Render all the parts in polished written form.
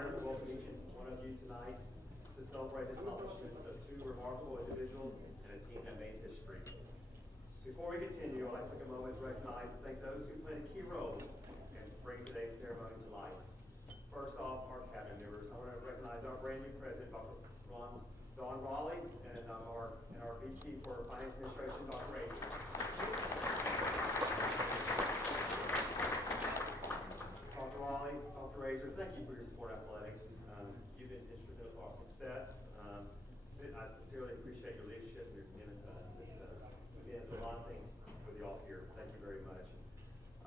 honored to welcome each and one of you tonight to celebrate the accomplishments of two remarkable individuals and a team that made history. Before we continue, I'd like to take a moment to recognize and thank those who played a key role in bringing today's ceremony to life. First off, our cabinet members. I want to recognize our brand new president, Dr. Don Raleigh, and our VP for Finance Administration, Dr. Razor. Dr. Raleigh, Dr. Razor, thank you for your support of athletics. You've been instrumental to our success. I sincerely appreciate your leadership and your commitment to us. Again, a lot of things with you all here. Thank you very much.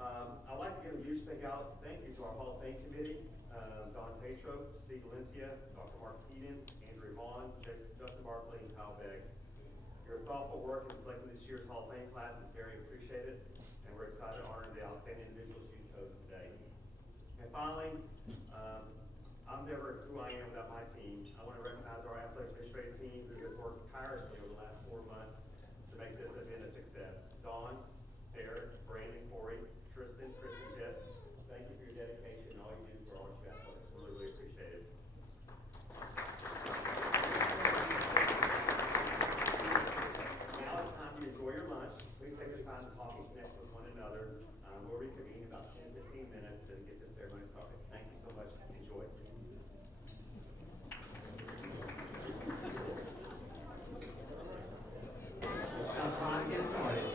I'd like to give a huge thank you to our Hall of Fame committee, Don Tatro, Steve Valencia, Dr. Mark Eden, Andrew Vaughn, Justin Barkley, and Kyle Beggs. Your thoughtful work in selecting this year's Hall of Fame class is very appreciated, and we're excited to honor the outstanding individuals you chose today. And finally, I'm never who I am without my team. I want to recognize our athletic administrative team who has worked tirelessly over the last 4 months to make this event a success. Dawn, Derek, Brandon, Corey, Tristan, Chris, and Jess, thank you for your dedication and all you do for RSU athletics. Really, really appreciate it. Now it's time to enjoy your lunch. Please take this time to talk and connect with one another. We'll reconvene in about 10-15 minutes and get this ceremony started. Thank you so much. Enjoy. It's now time to get started.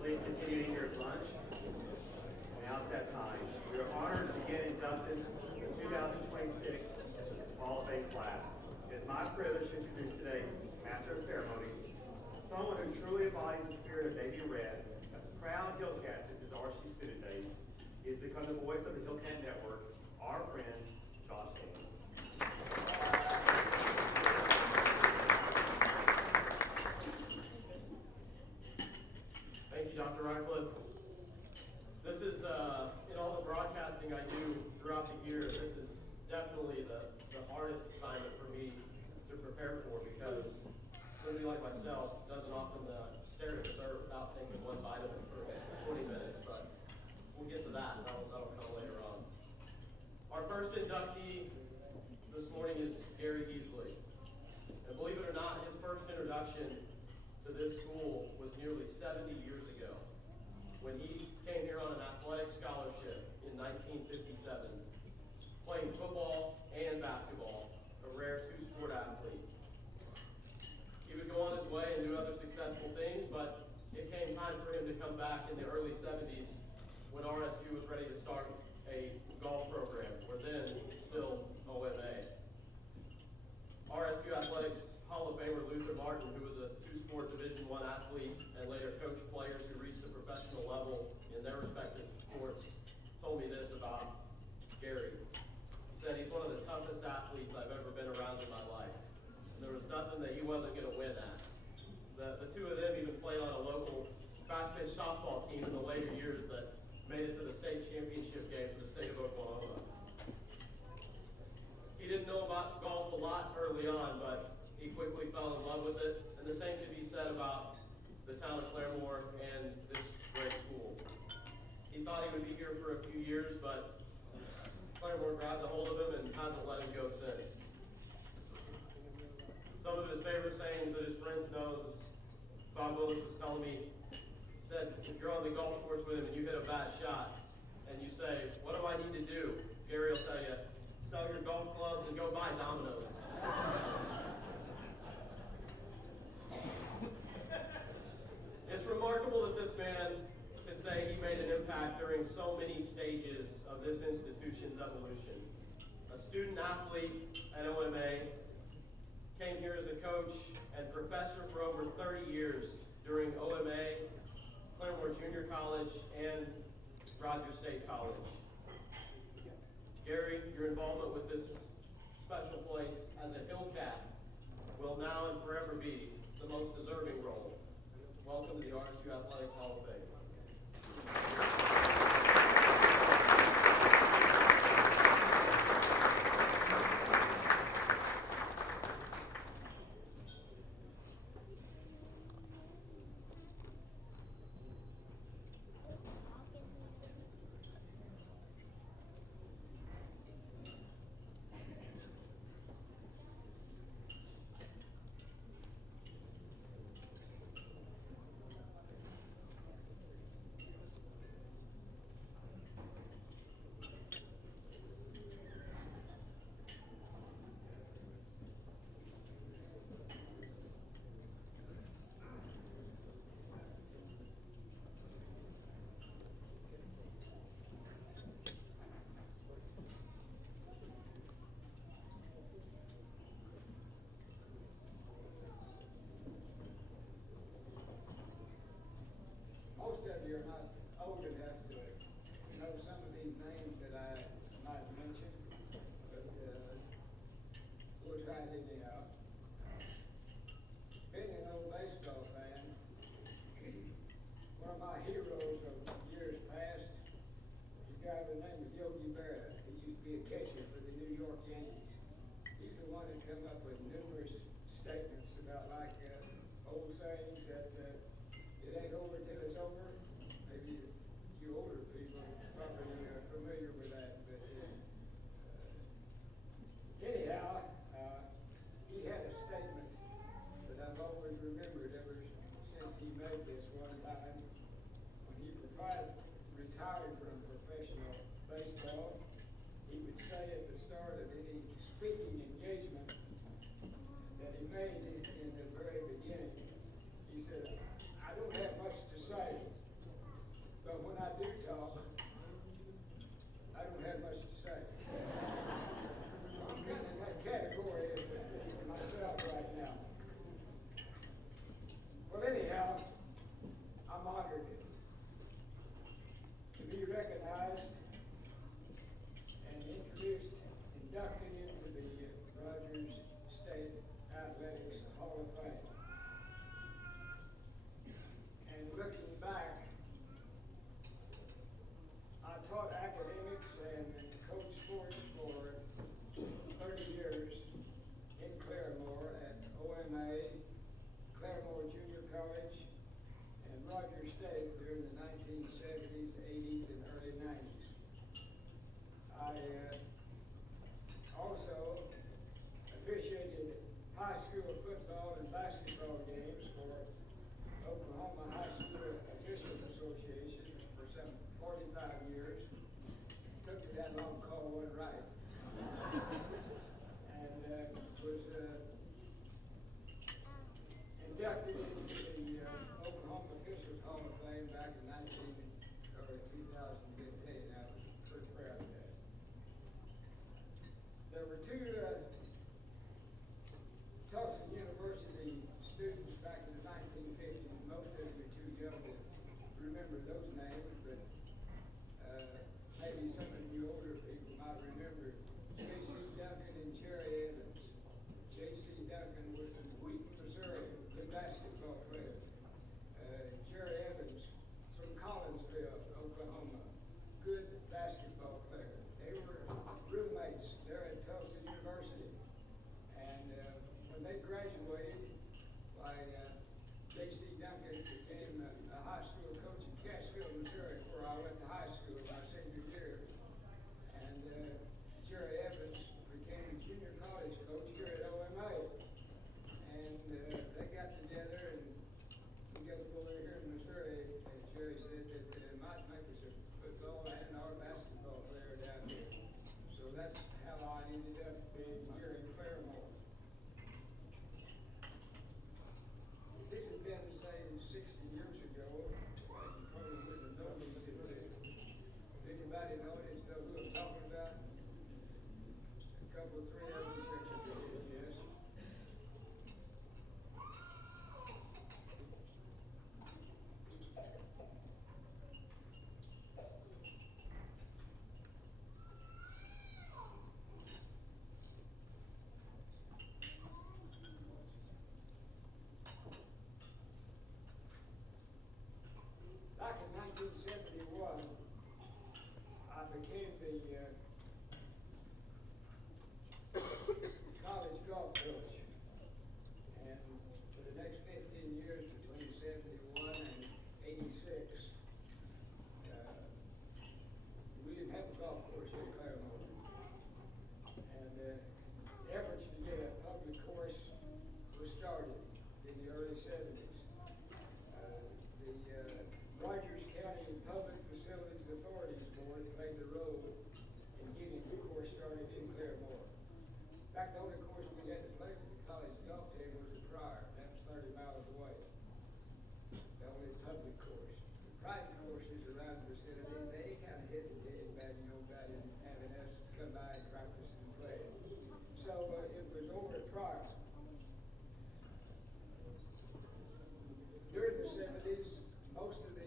Please continue to eat your lunch. Now it's that time. We are honored to begin inducting the 2026 Hall of Fame class. It is my privilege to introduce today's Master of Ceremonies, someone who truly embodies the spirit of Navy Red, a proud Hillcat since his RSU student days. He has become the voice of the Hillcat Network, our friend, Josh Haynes. Thank you, Dr. Radcliffe. This is, in all the broadcasting I do throughout the year, this is definitely the hardest assignment for me to prepare for because somebody like myself doesn't often stare at a serve without taking one bite of it for 20 minutes, but we'll get to that. That'll come later on. Our first inductee this morning is Gary Easley. And believe it or not, his first introduction to this school was nearly 70 years ago when he came here on an athletic scholarship in 1957, playing football and basketball, a rare two-sport athlete. He would go on his way and do other successful things, but it came time for him to come back in the early 70s when RSU was ready to start a golf program, or then still OMA. RSU Athletics Hall of Famer Luther Martin, who was a two-sport Division I athlete and later coached players who reached the professional level in their respective sports, told me this about Gary. He said he's one of the toughest athletes I've ever been around in my life. And there was nothing that he wasn't going to win at. The two of them even played on a local fast pitch softball team in the later years that made it to the state championship game for the state of Oklahoma. He didn't know about golf a lot early on, but he quickly fell in love with it. And the same could be said about the town of Claremore and this great school. He thought he would be here for a few years, but Claremore grabbed a hold of him and hasn't let him go since. Some of his favorite sayings that his friends know, as Bob Willis was telling me, said, if you're on the golf course with him and you hit a bad shot, and you say, what do I need to do? Gary will tell you, sell your golf clubs and go buy dominoes. It's remarkable that this man can say he made an impact during so many stages of this institution's evolution. A student athlete at OMA, came here as a coach and professor for over 30 years during OMA, Claremore Junior College, and Rogers State College. Gary, your involvement with this special place as a Hillcat will now and forever be the most deserving role. Welcome to the RSU Athletics Hall of Fame. most of you are not old enough to know some of these names that I might mention, but we'll try it anyhow. Being an old baseball fan, one of my heroes of years past was a guy by the name of Yogi Berra. He used to be a catcher for the New York Yankees. He's the one that came up with numerous statements about old sayings that it ain't over till it's over. Maybe you older people are probably familiar with that. But anyhow, he had a statement that I've always remembered ever since he made this one time. When he retired from professional baseball, he would say at the start of any speaking engagement that he made in the very beginning, he said, I don't have much to say, but when I do talk, I don't have much to say. I'm kind of in that category myself right now. Well, anyhow, I'm honored to be recognized and introduced, inducted into the Rogers State Athletics Hall of Fame. And looking back, I taught academics and coached sports for 30 years in Claremore at OMA, Claremore Junior College, and Rogers State during the 1970s, 80s, and early 90s. I also officiated high school football and basketball games for Oklahoma High School Officials Association for some 45 years. Took me that long to call one right. And was inducted into the Oklahoma Officials Hall of Fame back in 2015. I was pretty proud of that. There were two Tulsa University students back in the 1950s. Most of you are too young to remember those names, but maybe some of you older people might remember J.C. Duncan and Jerry Evans. J.C. Duncan was from Wheaton, Missouri, good basketball player. Jerry Evans from Collinsville, Oklahoma, good basketball player. They were roommates there at Tulsa University. And when they graduated, J.C. Duncan became a high school coach in Cashville, Missouri, where I went to high school my senior year. And Jerry Evans became a junior college coach here at OMA. And they got together and we got to go over here in Missouri. And Jerry said that it might make us a football and our basketball player down here. So that's how I ended up being here in Claremore. If this had been, say, 60 years ago, you probably wouldn't have known me. If anybody in the audience knows who I'm talking about, a couple, three of them check your head, yes. Back in 1971, I became the college golf coach. And for the next 15 years, between 71 and 86, we didn't have a golf course in Claremore. And efforts to get a public course was started in the early 70s. The Rogers County Public Facilities Authorities Board played the role in getting the course started in Claremore. In fact, the only course we had to play for the college golf team was at Pryor. That was 30 miles away. The only public course. The private courses around the vicinity, they kind of hesitated about having us come by and practice and play. So it was over at Pryor. During the 70s, most of the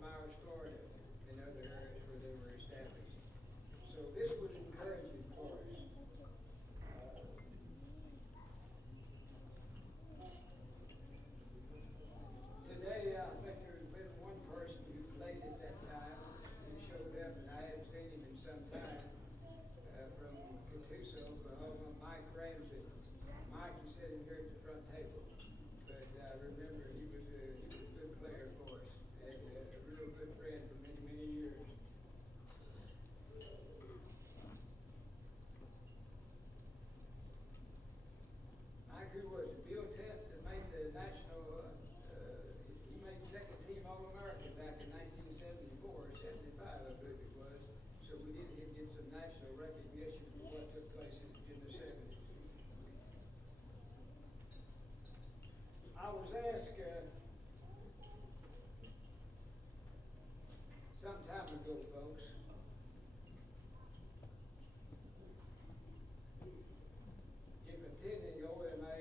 Miles, Florida, and other areas where they were established. So this was encouraging for us. Today, I think there's been one person who played at that time who showed up, and I haven't seen him in some time, from Catoosa, Oklahoma, Mike Ramsey. Mike is sitting here at the front table, but I remember he was a good player for us, and a real good friend for many, many years. Mike, who was it? Bill Teft that made the national, he made second team All-American back in 1974 or 75, I believe it was. So we did get some national recognition for what took place in the 70s. I was asked some time ago, folks, if attending OMA,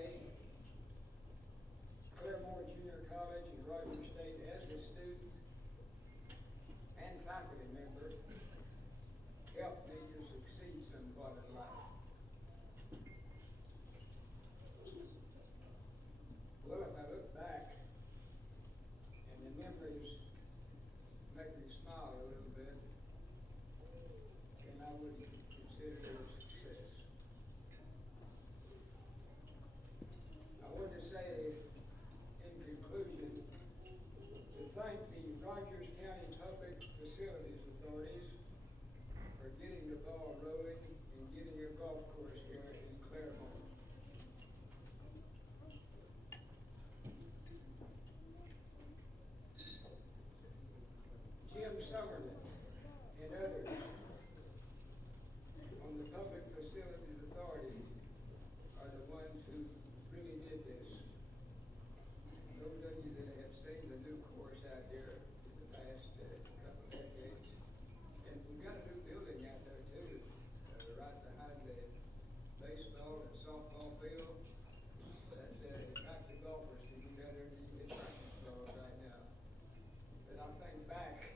Claremore Junior College, and Rogers State as a student and faculty member helped me to succeed somewhat in life. Well, if I look back, and the memories make me smile a little bit, then I would consider it a success. I want to say, in conclusion, to thank the Rogers County Public Facilities Authorities for getting the ball rolling and getting a golf course here in Claremore. Jim Summerlin and others on the Public Facilities Authority are the ones who really did this. Those of you that have seen the new course out here in the past couple of decades, and we've got a new building out there too, right behind the baseball and softball field. That in fact the golfers can do better than you hit practice balls right now. But I think back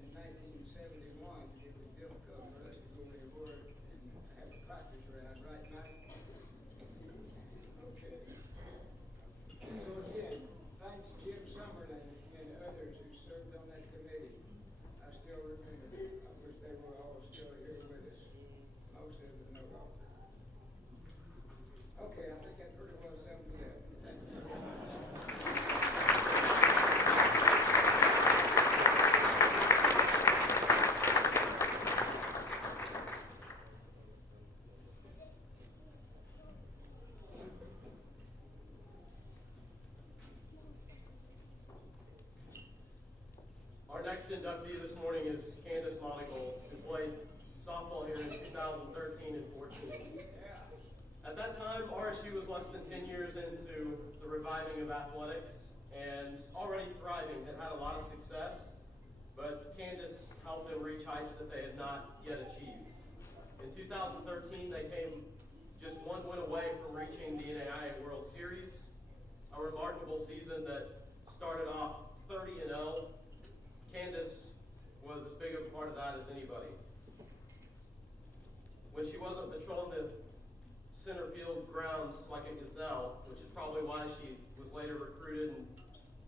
in 1971, it was difficult for us to go anywhere and have a practice round, right, Mike? Okay. So again, thanks Jim Summerlin and others who served on that committee. I still remember. I wish they were all still here with us. Most of them no longer. Okay, I think that pretty well sums it up. Thank you very much. Our next inductee this morning is Candace Monagle, who played softball here in 2013 and 14. At that time, RSU was less than 10 years into the reviving of athletics and already thriving, had had a lot of success, but Candace helped them reach heights that they had not yet achieved. In 2013, they came just one win away from reaching the NAIA World Series, a remarkable season that started off 30-0. Candace was as big a part of that as anybody. When she wasn't patrolling the center field grounds like a gazelle, which is probably why she was later recruited and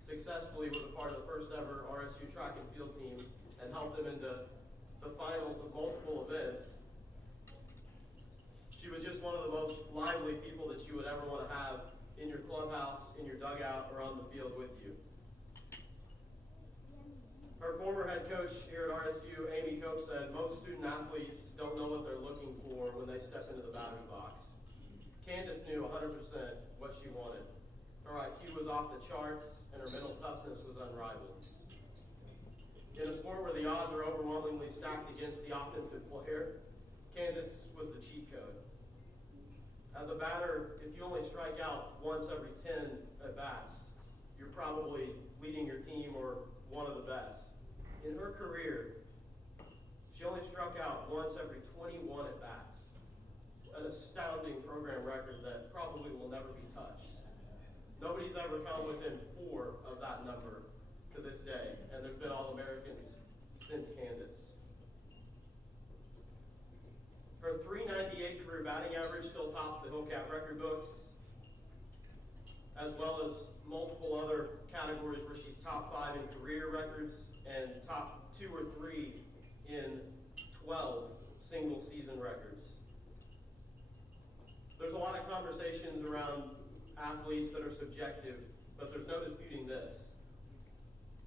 successfully was a part of the first ever RSU track and field team and helped them into the finals of multiple events. She was just one of the most lively people that you would ever want to have in your clubhouse, in your dugout, or on the field with you. Her former head coach here at RSU, Amy Cope, said most student athletes don't know what they're looking for when they step into the batter's box. Candace knew 100% what she wanted. Her IQ was off the charts, and her mental toughness was unrivaled. In a sport where the odds are overwhelmingly stacked against the offensive player, Candace was the cheat code. As a batter, if you only strike out once every 10 at-bats, you're probably leading your team or one of the best. In her career, she only struck out once every 21 at-bats, an astounding program record that probably will never be touched. Nobody's ever come within 4 of that number to this day, and there's been All-Americans since Candace. Her .398 career batting average still tops the Hillcat record books, as well as multiple other categories where she's top 5 in career records and top 2 or 3 in 12 single season records. There's a lot of conversations around athletes that are subjective, but there's no disputing this.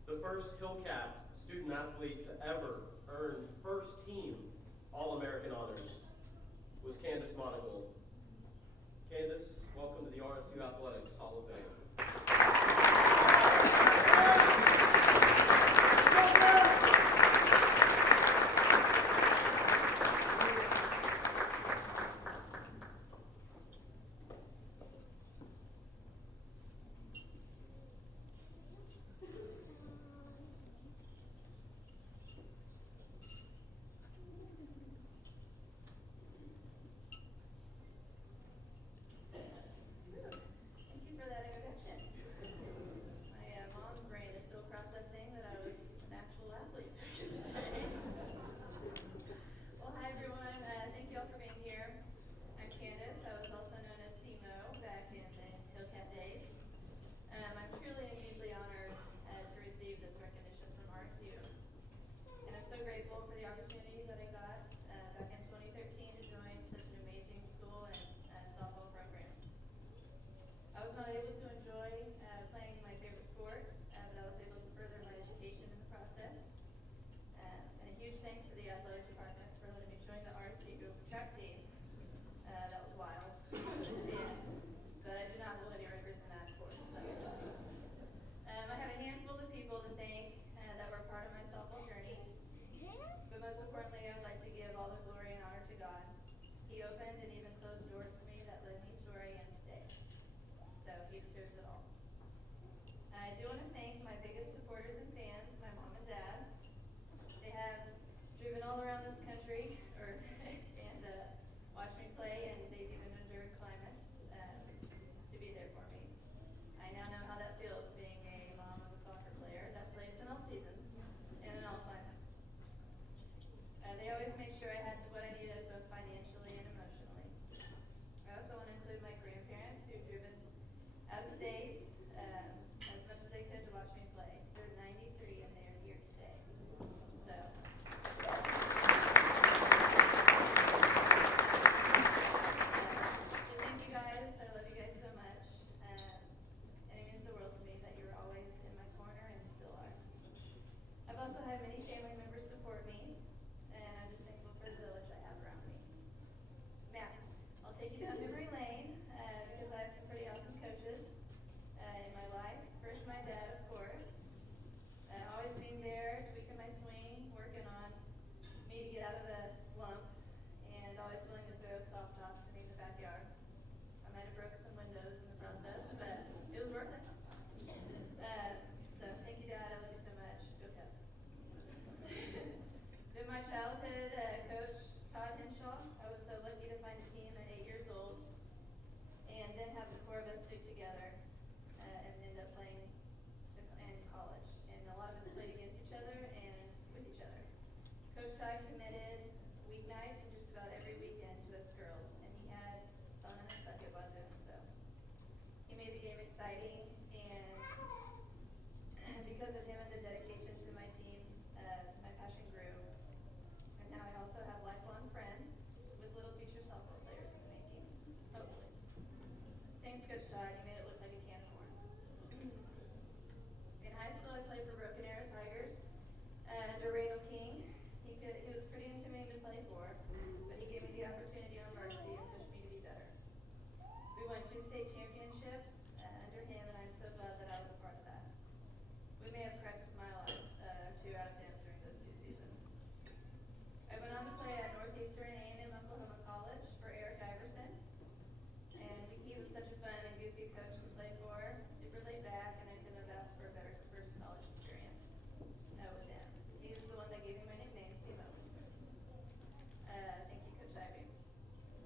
The first Hillcat student athlete to ever earn first team All-American honors was Candace Monagle. Candace, welcome to the RSU Athletics Hall of Fame.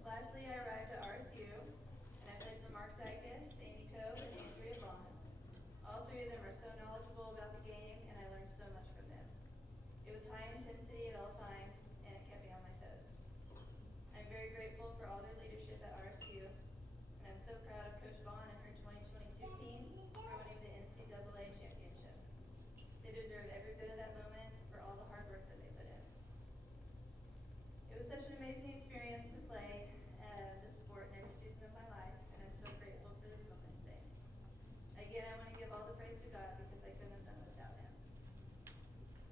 Lastly, I arrived at RSU, and I played for Mark Dykes It was high intensity at all times, and it kept me on my toes. I'm very grateful for all their leadership at RSU, and I'm so proud of Coach Vaughn and her 2022 team for winning the NCAA championship. They deserved every bit of that moment for all the hard work that they put in. It was such an amazing experience to play this sport in every season of my life, and I'm so grateful for this moment today. Again, I want to give all the praise to God because I couldn't have done it without Him.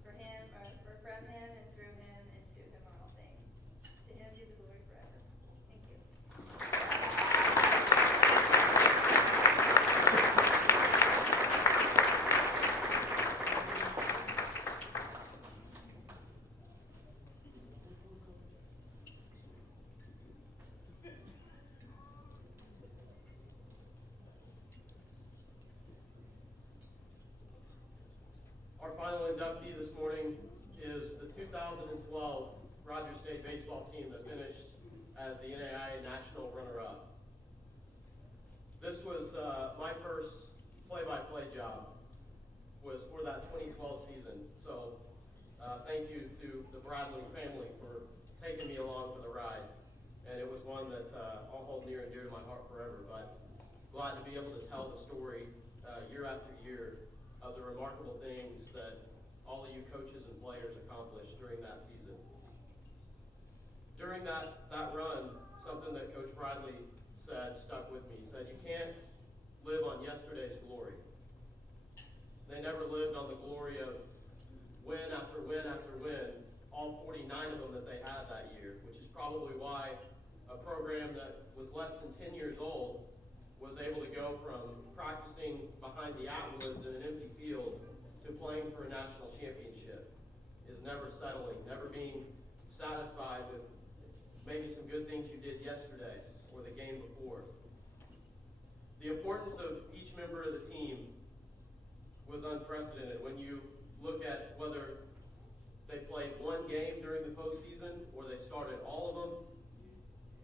From Him and through Him and to Him are all things. To Him be the glory forever. Thank you. Our final inductee this morning is the 2012 Rogers State baseball team that finished as the NAIA National runner-up. This was my first play-by-play job, was for that 2012 season. So thank you to the Bradley family for taking me along for the ride. And it was one that I'll hold near and dear to my heart forever, but glad to be able to tell the story year after year of the remarkable things that all of you coaches and players accomplished during that season. During that run, something that Coach Bradley said stuck with me. He said, you can't live on yesterday's glory. They never lived on the glory of win after win after win, all 49 of them that they had that year, which is probably why a program that was less than 10 years old was able to go from practicing behind the Atwoods in an empty field to playing for a national championship, is never settling, never being satisfied with maybe some good things you did yesterday or the game before. The importance of each member of the team was unprecedented. When you look at whether they played one game during the postseason or they started all of them,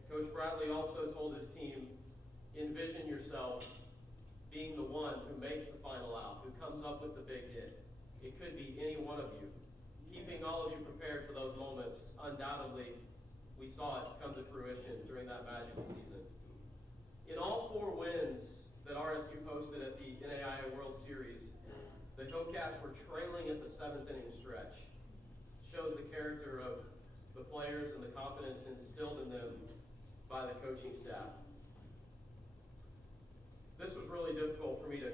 Coach Bradley also told his team, envision yourself being the one who makes the final out, who comes up with the big hit. It could be any one of you. Keeping all of you prepared for those moments, undoubtedly, we saw it come to fruition during that magical season. In all 4 wins that RSU posted at the NAIA World Series, the Hillcats were trailing at the 7th inning stretch. Shows the character of the players and the confidence instilled in them by the coaching staff. This was really difficult for me to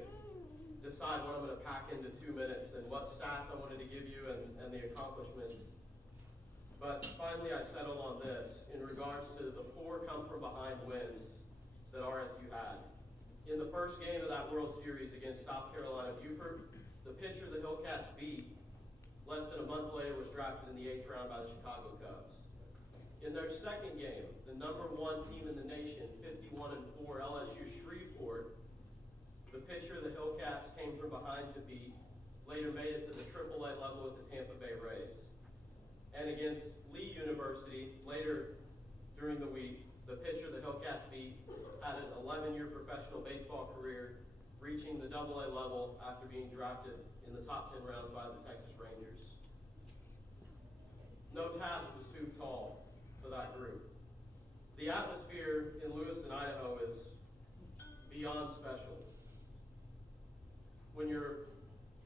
decide what I'm going to pack into 2 minutes and what stats I wanted to give you and the accomplishments. But finally I settled on this in regards to the 4 come-from-behind wins that RSU had. In the first game of that World Series against South Carolina Buford, the pitcher the Hillcats beat less than a month later was drafted in the 8th round by the Chicago Cubs. In their second game, the #1 team in the nation, 51-4 LSU Shreveport, the pitcher the Hillcats came from behind to beat, later made it to the AAA level with the Tampa Bay Rays. And against Lee University, later during the week, the pitcher the Hillcats beat had an 11-year professional baseball career, reaching the AA level after being drafted in the top 10 rounds by the Texas Rangers. No task was too tall for that group. The atmosphere in Lewiston, Idaho is beyond special. When you're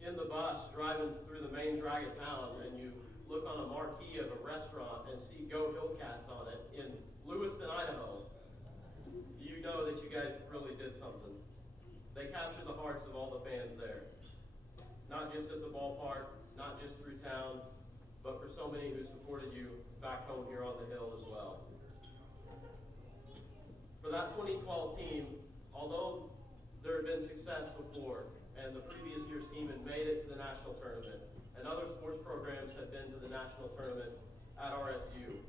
in the bus driving through the main drag of town and you look on a marquee of a restaurant and see Go Hillcats on it in Lewiston, Idaho, you know that you guys really did something. They captured the hearts of all the fans there. Not just at the ballpark, not just through town, but for so many who supported you back home here on the Hill as well. For that 2012 team, although there had been success before, and the previous year's team had made it to the national tournament, and other sports programs had been to the national tournament at RSU,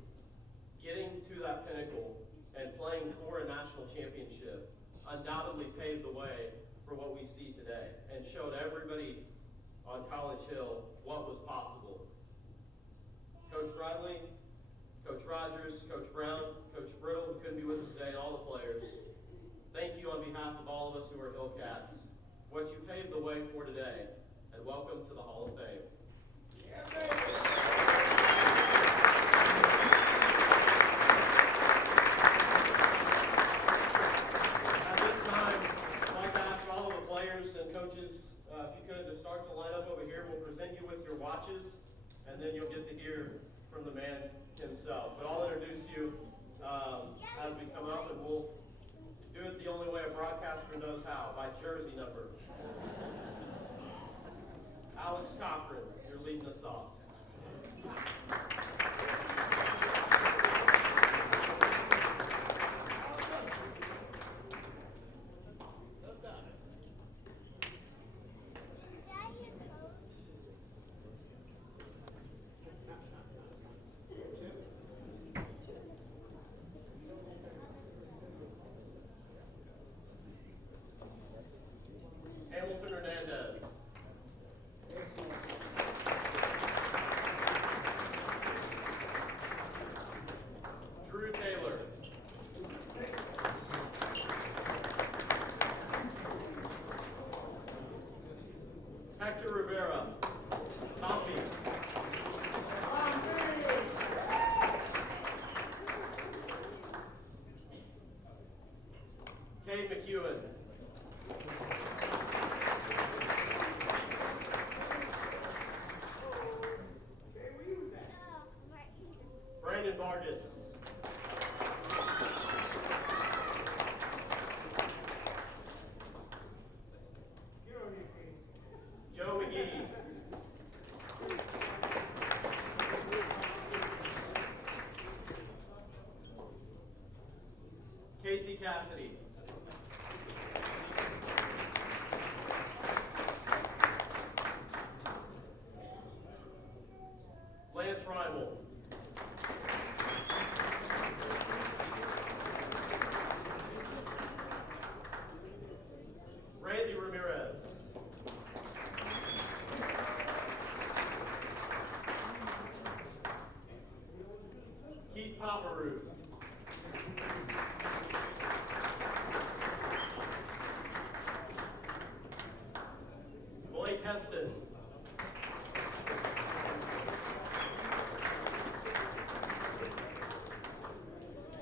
getting to that pinnacle and playing for a national championship undoubtedly paved the way for what we see today and showed everybody on College Hill what was possible. Coach Bradley, Coach Rogers, Coach Brown, Coach Brittle, who couldn't be with us today, and all the players, thank you on behalf of all of us who are Hillcats, what you paved the way for today, and welcome to the Hall of Fame. if you could, to start the lineup over here, we'll present you with your watches, and then you'll get to hear from the man himself. But I'll introduce you as we come up, and we'll do it the only way a broadcaster knows how, by jersey number. Alex Cochran, you're leading us off. Hamilton Hernandez. Drew Taylor. Hector Rivera. Tommy. Kay McEwen. Brandon Vargas. Joe McGee. Casey Cassidy. Lance Rival. Randy Ramirez. Keith Paparu. Blake Heston.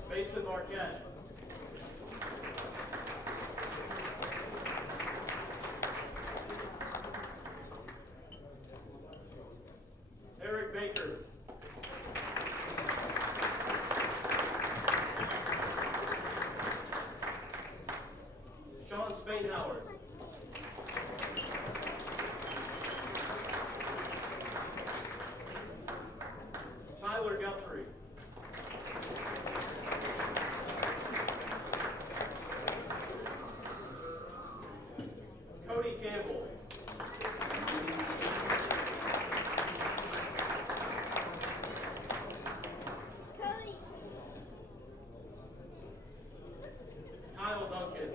Mason Marquette. Eric Baker. Sean Spainhauer. Tyler Guthrie. Cody Campbell. Kyle Duncan.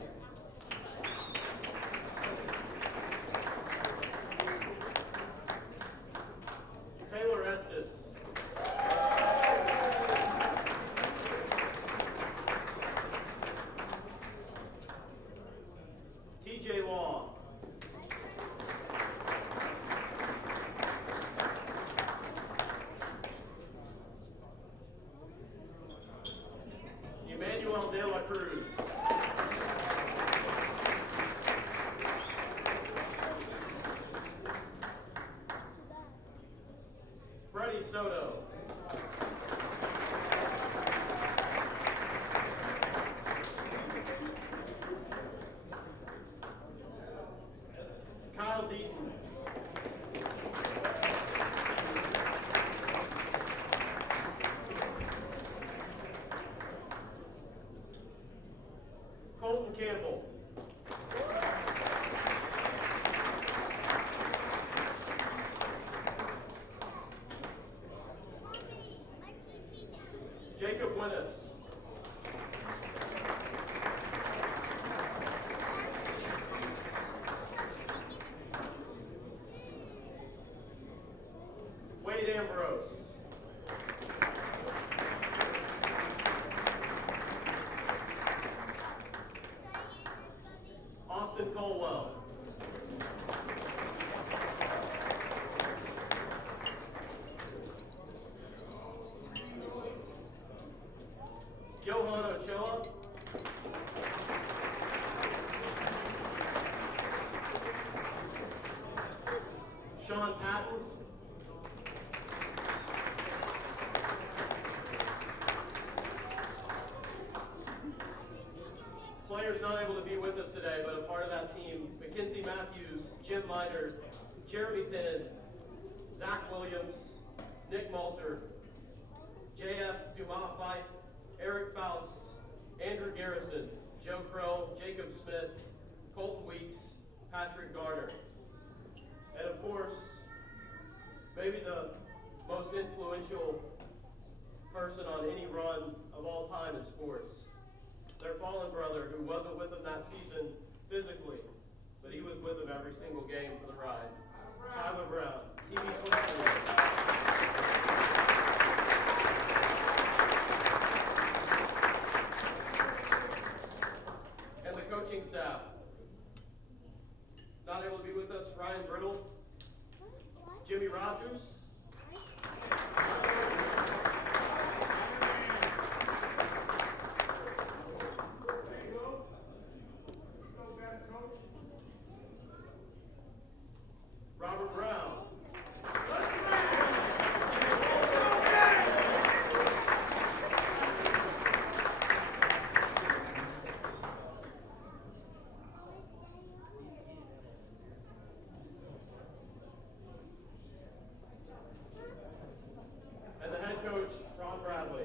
Taylor Estes. TJ Law. Emmanuel De La Cruz. Freddie Soto. Kyle Deaton. Colton Campbell. Jacob Winnis. Wade Ambrose. Austin Colwell. Johan Ochoa. not able to be with us today, but a part of that team, Mackenzie Matthews, Jim Miner, Jeremy Finn, Zach Williams, Nick Malter, JF Dumas Fife, Eric Faust, Andrew Garrison, Joe Crow, Jacob Smith, Colton Weeks, Patrick Garner. And of course, maybe the most influential person on any run of all time in sports. Their fallen brother, who wasn't with them that season physically, but he was with them every single game for the ride. Tyler Brown, TV 23. And the coaching staff. Not able to be with us, Ryan Brittle, Jimmy Rogers, Robert Brown, and the head coach, Ron Bradley.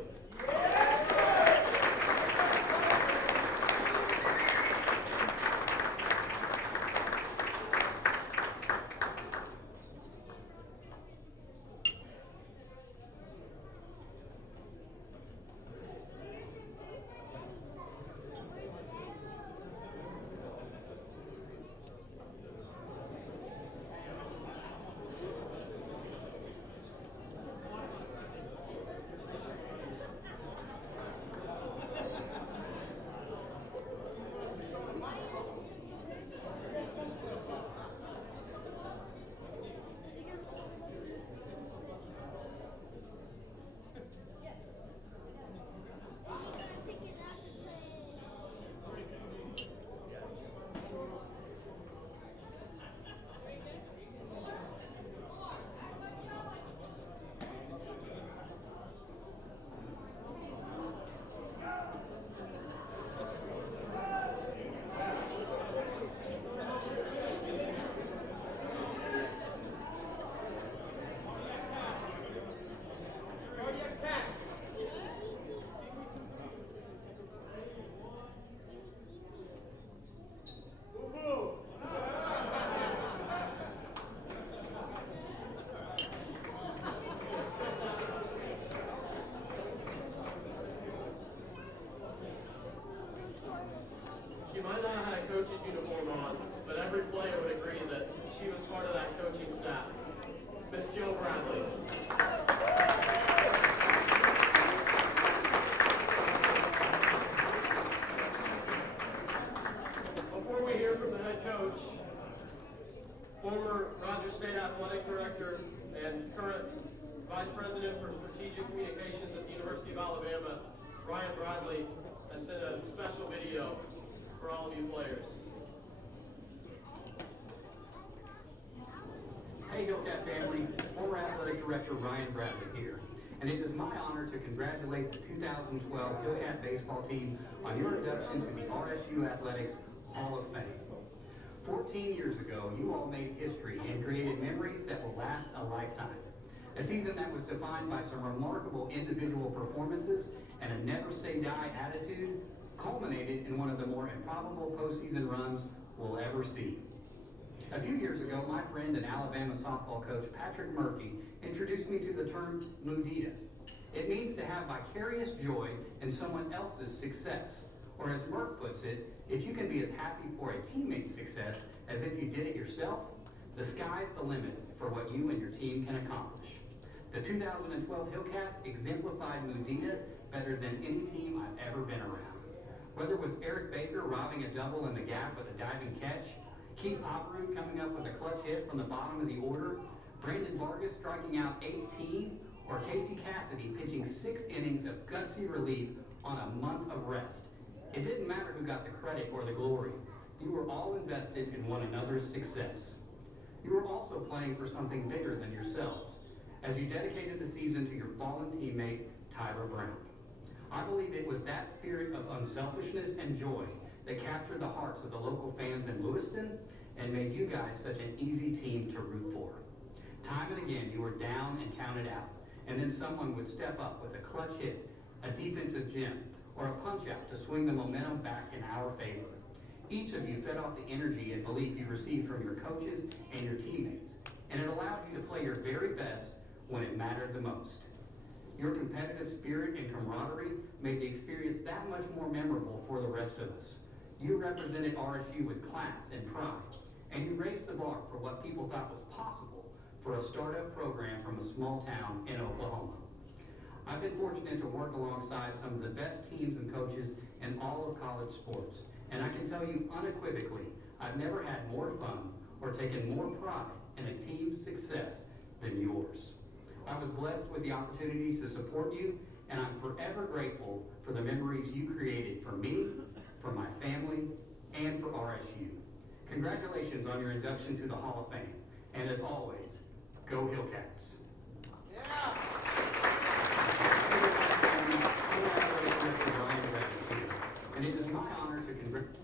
She might not have had a coach's uniform on, but every player would agree that she was part of that coaching staff. Miss Jill Bradley. Before we hear from the head coach, former Rogers State Athletic Director and current Vice President for Strategic Communications at the University of Alabama, Ryan Bradley, has sent a special video for all of you players. Hey Hillcat family, former Athletic Director Ryan Bradley here. And it is my honor to congratulate the 2012 Hillcat baseball team on your induction to the RSU Athletics Hall of Fame. 14 years ago, you all made history and created memories that will last a lifetime. A season that was defined by some remarkable individual performances and a never-say-die attitude culminated in one of the more improbable postseason runs we'll ever see. A few years ago, my friend and Alabama softball coach Patrick Murphy introduced me to the term mudita. It means to have vicarious joy in someone else's success. Or as Murph puts it, if you can be as happy for a teammate's success as if you did it yourself, the sky's the limit for what you and your team can accomplish. The 2012 Hillcats exemplified mudita better than any team I've ever been around. Whether it was Eric Baker robbing a double in the gap with a diving catch, Keith Opperud coming up with a clutch hit from the bottom of the order, Brandon Vargas striking out 18, or Casey Cassidy pitching 6 innings of gutsy relief on a month of rest. It didn't matter who got the credit or the glory. You were all invested in one another's success. You were also playing for something bigger than yourselves, as you dedicated the season to your fallen teammate, Tyler Brown. I believe it was that spirit of unselfishness and joy that captured the hearts of the local fans in Lewiston and made you guys such an easy team to root for. Time and again, you were down and counted out, and then someone would step up with a clutch hit, a defensive gem, or a punch-out to swing the momentum back in our favor. Each of you fed off the energy and belief you received from your coaches and your teammates, and it allowed you to play your very best when it mattered the most. Your competitive spirit and camaraderie made the experience that much more memorable for the rest of us. You represented RSU with class and pride, and you raised the bar for what people thought was possible for a startup program from a small town in Oklahoma. I've been fortunate to work alongside some of the best teams and coaches in all of college sports, and I can tell you unequivocally, I've never had more fun or taken more pride in a team's success than yours. I was blessed with the opportunity to support you, and I'm forever grateful for the memories you created for me, for my family, and for RSU. Congratulations on your induction to the Hall of Fame, and as always, go Hillcats. And it is my honor to congratulate.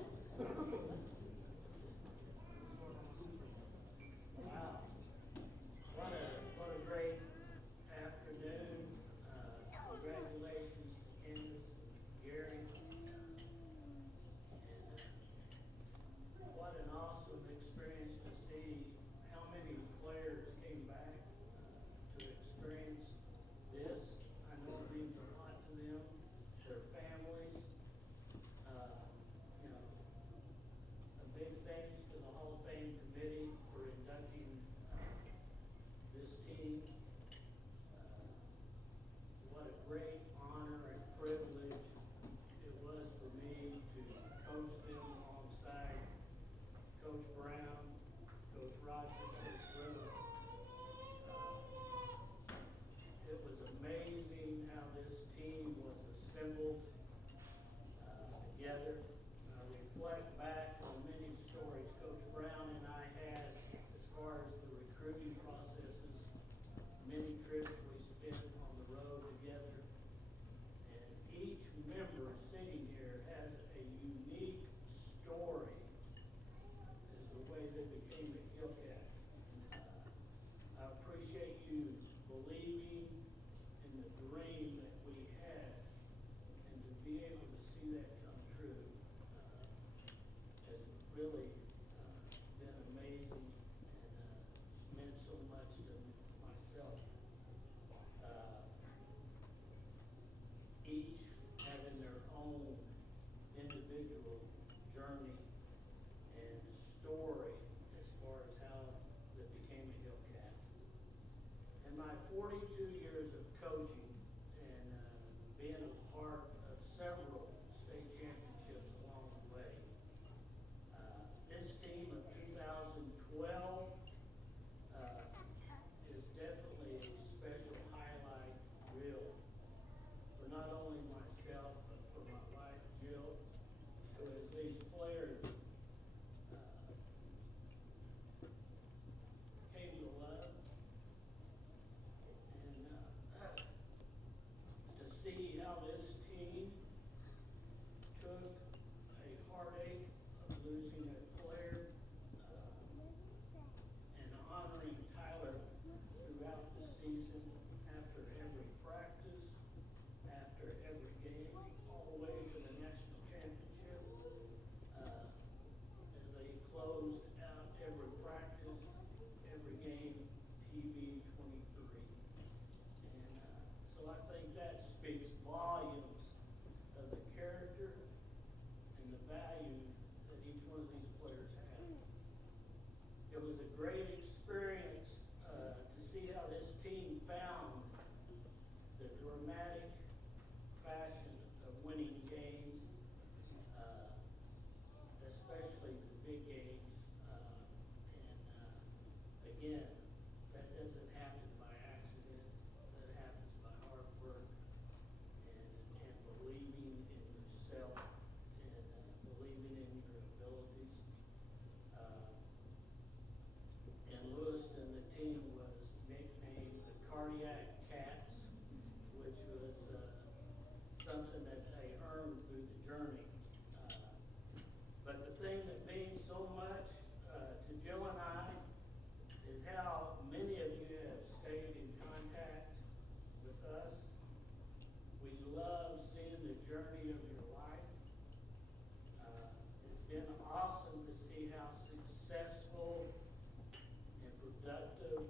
Wow. What a great afternoon. Congratulations to Candace and Gary. And what an awesome experience to see how many players came back to experience this. I know it means a lot to them, their families. A big thanks to the Hall of Fame committee for inducting this team. What a great honor and privilege it was for me to coach them alongside Coach Brown, Coach Rogers, Coach Riddle. It was amazing how this team was assembled together. I reflect back on many stories Coach Brown and I had as far as the recruiting processes, many trips we spent on the road together. And each member sitting here has a unique story as the way they became a Hillcat. I appreciate you believing in the dream that we had, and to be able to see that come true has really been amazing and meant so much to myself. Each having their own individual journey and story as far as how they became a Hillcat. In my 42 years of coaching and being a part of several state championships along the way, this team of 2012 is definitely a special highlight reel for not only myself, but for my wife, Jill, who as these players came to love. And so much to Jill and I is how many of you have stayed in contact with us. We love seeing the journey of your life. It's been awesome to see how successful and productive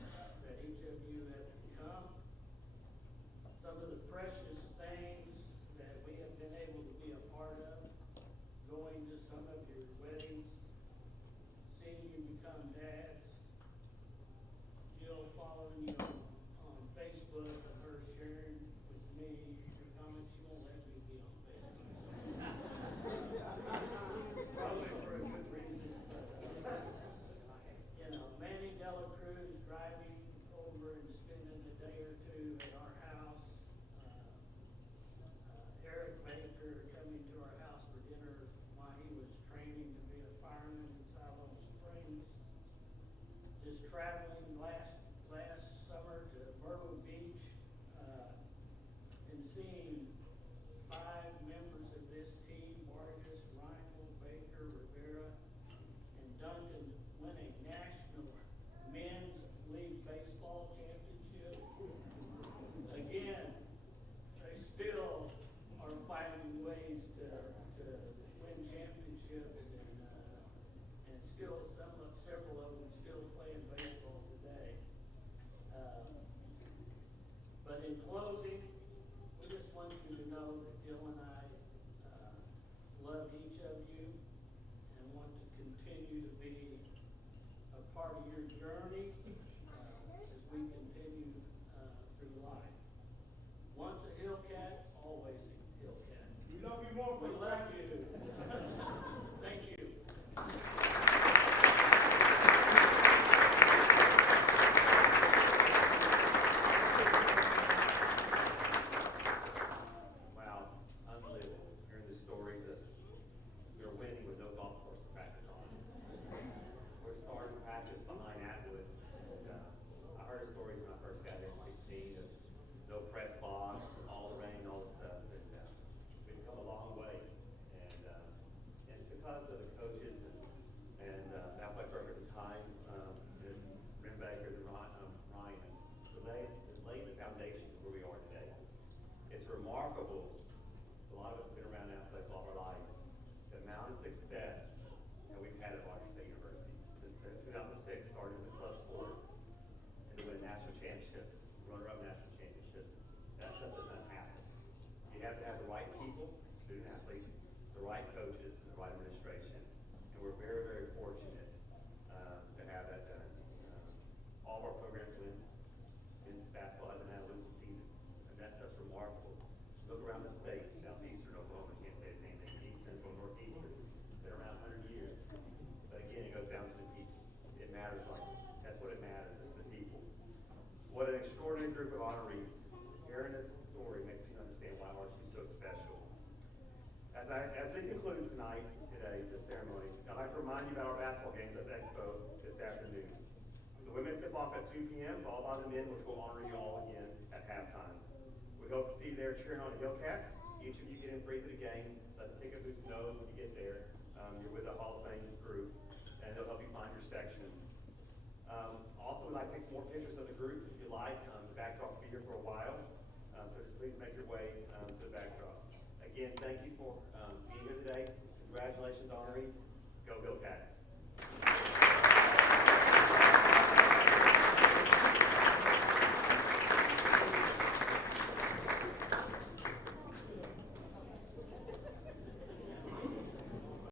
that each of you have become. Some of the precious things that we have been able to be a part of, going to some of your weddings, seeing you become dads, Jill following you on Facebook and her sharing with me your comments. She won't let me be on Facebook. Probably for a good reason. But, you know, Manny Dela Cruz driving over and spending a day or two at our house. Eric Baker coming to our house for dinner while he was training to be a fireman in Siloam Springs. Just traveling last summer to Myrtle Beach and seeing 5 members of this team, Marcus, Reinhold, Baker, Rivera, and Duncan, win a national men's league baseball championship. Again, they still are finding ways to win championships, and still several of them still playing baseball today. But in closing, we just want you to know that Jill and I love each of you and want to continue to be a part of your journey as we continue through life. Once a Hillcat, always a Hillcat. We love you more. We love you. Thank you. Wow, unbelievable. Hearing the stories, we're winning with no golf course to practice on. We're starting practice behind Atwoods. I heard stories when I first got here in 16 of no press box, all the rain, all the stuff. But, we've come a long way, and it's because of the coaches and the athletic director at the time, Rim Baker, Ryan, laid the foundation for where we are today. It's remarkable. A lot of us have been around athletics all our life. The amount of success that we've had at Washington State University since 2006 started as a club sport and to win national championships, runner-up national championships. That stuff does not happen. You have to have the right people, student athletes, the right coaches, and the right administration. And we're very, very fortunate to have that done. All of our programs win. Men's basketball hasn't had a losing season. And that stuff's remarkable. Look around the state, Southeastern Oklahoma, can't say the same thing. East Central, Northeastern, been around 100 years. But again, it goes down to the people. It matters like, that's what it matters, is the people. What an extraordinary group of honorees. Hearing this story makes you understand why RSU is so special. As we conclude today, this ceremony, I'd like to remind you about our basketball games at the Expo this afternoon. The women tip off at 2 p.m., followed by the men, which will honor you all again at halftime. We hope to see you there cheering on the Hillcats. Each of you get in free to the game. Let the ticket booth know when you get there. You're with the Hall of Fame group, and they'll help you find your section. Also, we'd like to take some more pictures of the groups if you like. The backdrop will be here for a while, so just please make your way to the backdrop. Again, thank you for being here today. Congratulations, honorees. Go Hillcats.